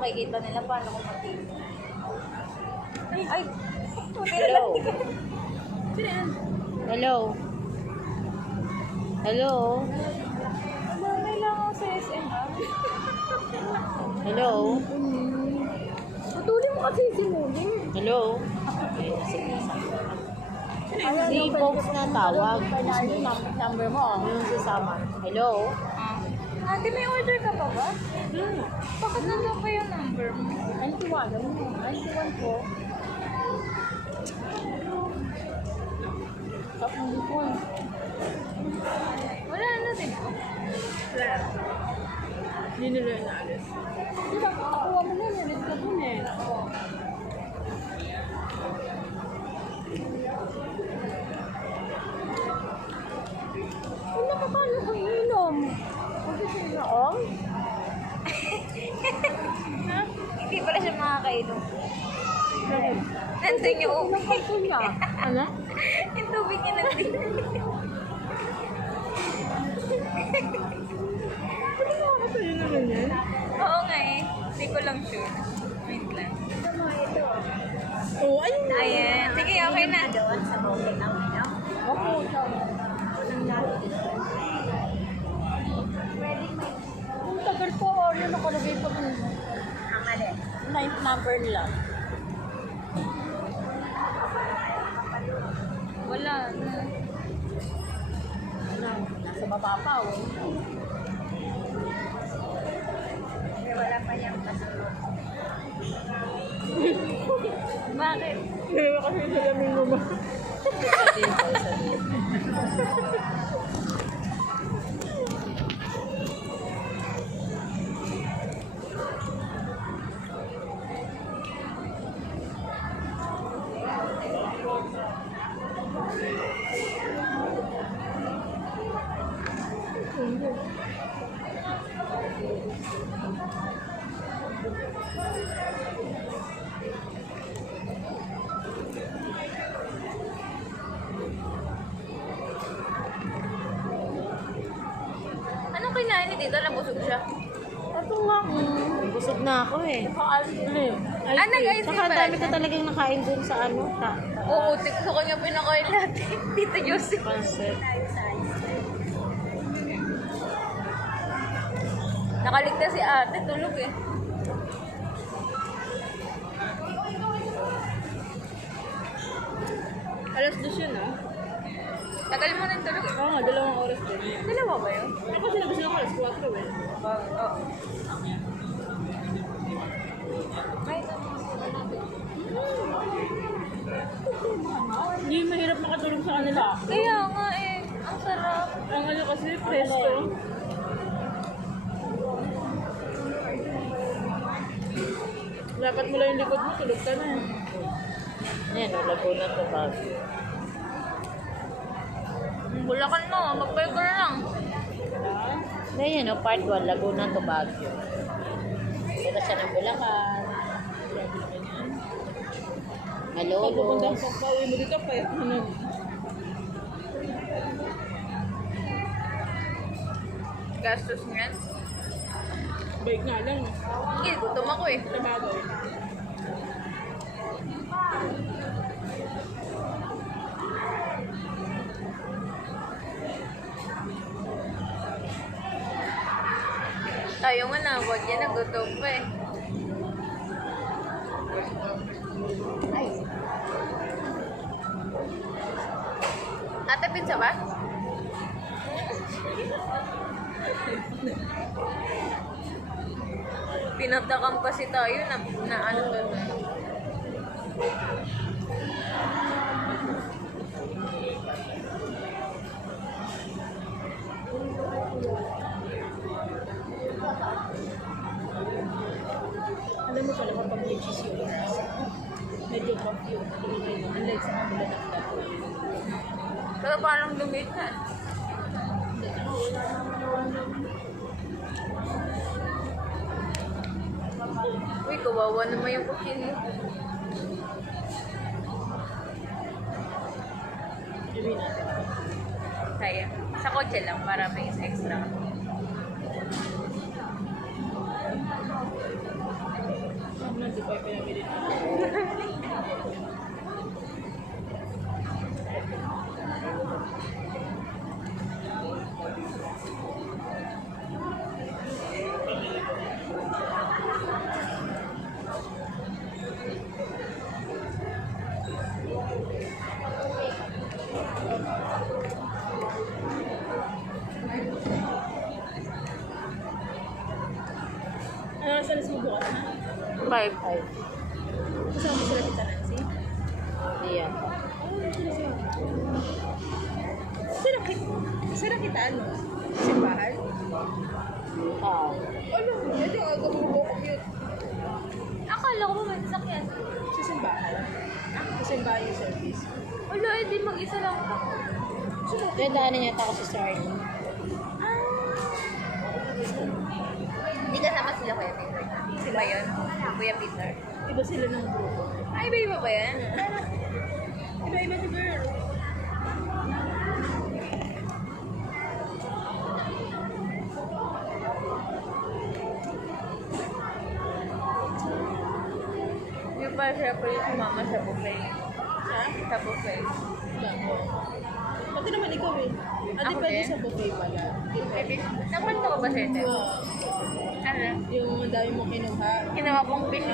makikita nila paano ko mag-TV. Ay! Hello? Hello? Hello? Kailangan ko sa SMR. Hello? Patuloy mo kasi simuling. Hello? Si folks na tawag. Number mo, oh. Yung si Samar. Hello? Ate, may order ka pa ba? Bakit nandun pa yung number mo? 91. 91 po. Stop mo dito. Wala na din. Wala. Hindi nila yung naalis. Di ba, kakuha mo na yan. Ito dun eh. Ano ka paano ko inom? Huwag siya na on? Hindi pala siya makakainom. Nandun yung ubig. Ano? Yung tubig niya nandun. Ito yun naman yan. Oo nga eh. Hindi ko lang sure. Wait lang. Oo, ayun na. Ayan. Sige, okay na. Doon sa bawin ng inom. Opo, ito. Ang tagal po, ano nakalagay po dun? Ang alin? 9th number lang. Wala na. Ano? Nasa baba pa, oh. Wala pa niyang kasunod. Bakit? Hindi ba kasi salamin mo ba? Anong kinain ni Tito? Nabusog siya. Ito nga. Busog na ako eh. Naka-ice cream. Ah, nag-ice cream Saka ba? dami ko talagang nakain dun sa ano. Oo, sa kanya pinakain natin. Tito Joseph. Concept. Nakaligtas si ate. Tulog eh. Alas 2 yun ah. Tagal mo nang tulog eh. Oo nga, 2 oras din. Dalawa ba yun? Ako sinabas na ako alas 4 eh. Oo. Hindi mahirap makatulog sa kanila. Kaya nga eh. Ang sarap. Ang ano kasi, presto. Dapat mo lang yung likod mo, tulog ka na. Yan, Laguna to Baguio. Bulacan mo. Mag-burger lang. Yan, part 1, Laguna to Baguio. Dito siya ng Bulacan. Malolos. Pupunta ang pagpauwi mo dito pa yun. Gastos niyan. Bike nga lang. Hindi, gutom ako eh. Sa bagay. Tayo nga na, wag yan, nagutom pa eh. Ate, pizza ba? Pinatakam kasi tayo na ano ba? Alam mo pala kapag may cheese yung rice, medyo buff yun. Unlike sa mga bulan ng tapo. Pero parang lumit na. Uy, kawawa naman yung kukin. Sabihin natin. Kaya. Sa kotse lang para may extra. oras alis mo bukas na? 5. Kasama sila kita Nancy? Ayan. Sila kita ano? Simbahan? Ah. Ano? Hindi ako mag-commute. Akala ko may sasakyan. Sa simbahan? Sa simbahan yung service. Wala, hindi mag-isa lang ako. Kaya daanan niya ako sa Star. Hindi kasama sila Kuya Peter. Sila yun? Kuya Peter. Iba sila ng grupo. Ay, iba-iba ba yan? Iba-iba si girl. Yung pa siya po yung sumama sa buffet. Ha? Sa buffet. Dako. Pati naman ikaw eh. Ate Ako pwede din? sa buffet pala. Nakwento ko ba sa'yo, Ted? Wow. Ano? Yung ang dami mo kinuha. Ginawa kong fish.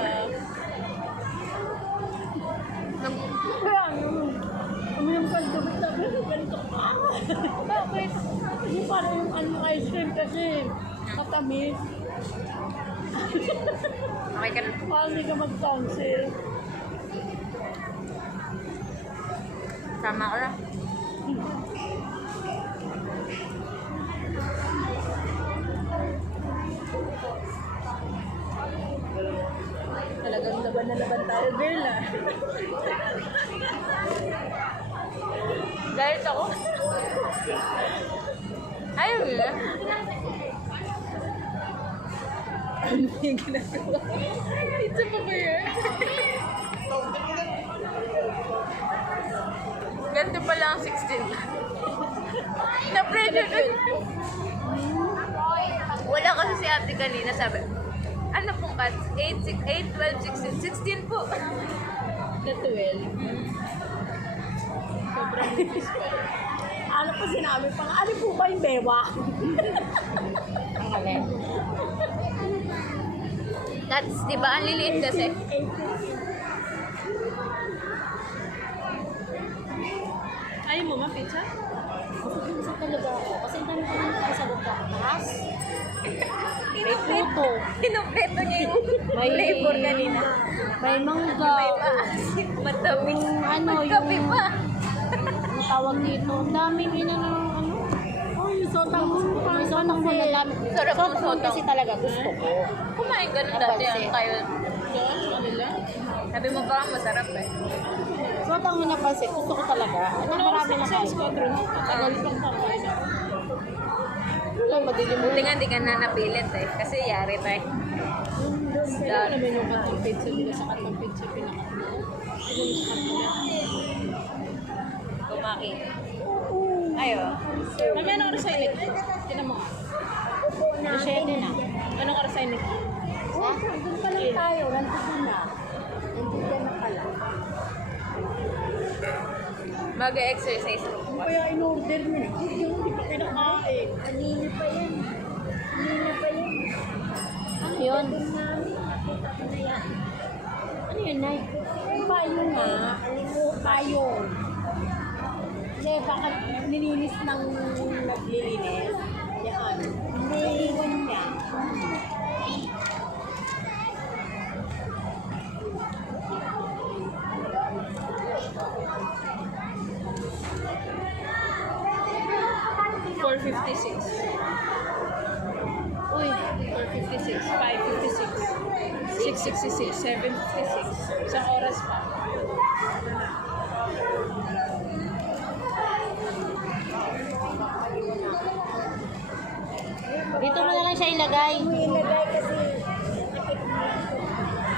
Kaya ano? Umayang kaldo. Sabi ko ganito. Bakit? Yung parang yung ano ice cream kasi. Katamis. Okay ka na. Parang hindi ka mag-cancel. Sama ko na. Talagang laban na laban tayo, girl ah. Galit ako. Ayaw nila. Ano yung ginagawa? Pizza pa ba yan? Ganito pala ang 16. Na-pressure ko. Wala kasi si ate kanina, sabi, ano pong cuts? 8, 12, 16. 16 po. Na 12. Sobrang nipis pa rin. Ano pa sinabi pa nga, ano po ba yung bewa? Ang alin. That's, di ba, ang liliit kasi. Ayaw mo ma, pizza? Gusto talaga ako. Kasi ang dami ko naman tayo sa lugar. Mas. May puto. Pinupleto niya yung May flavor kanina. May mangga. May maasim, matamis. Yung ano, Magkape yung- pa. Ang tawag dito. Ang daming inano. Ano? Oh, yung sotang mo. May sotang mo na dami. Sarap ng Sotang sotang. kasi talaga gusto ko. Kumain ka nun dati, Napansin. ang tayo. Doon, kanila. Sabi mo ba, masarap eh. Sotang mo na pansit. Gusto ko talaga. Ano marami na Sa kayo. squadron, tagal pang kakain ako. Wala, madilim mo. Buti nga di ka na napilit eh. Kasi yari tayo. Kaya naman yung katang pizza nila sa katang pizza pinakatlo. Siguro sa kanila. Kumain. Ayo. Mami, anong oras sa init? Tinan mo nga. Masyado na. Anong oras sa init? Ha? Doon pa lang tayo. Nandito na. Nandito na pala. Mag-exercise mo. Kaya in-order mo na. Hindi pa kinakain. Kanina pa yan. Kanina pa yan. Ano yun? Ano yun, Nay? Payo nga. Payo. Hindi, bakit nilinis ng naglilinis? Yan. Hindi, iwan niya. $4.56. Uy, 4.56, 5.56, 6.66, 7.56. Isang oras pa. Dito mo na lang siya ilagay. Ilagay kasi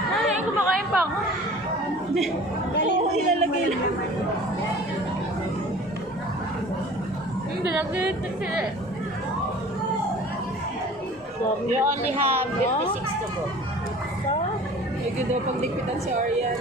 Ay, kumakain pa ako. oo, ilalagay lang. Hindi, nag-iitin sila eh. You only have 56 to go. Medyo daw paglikpitan si Arian.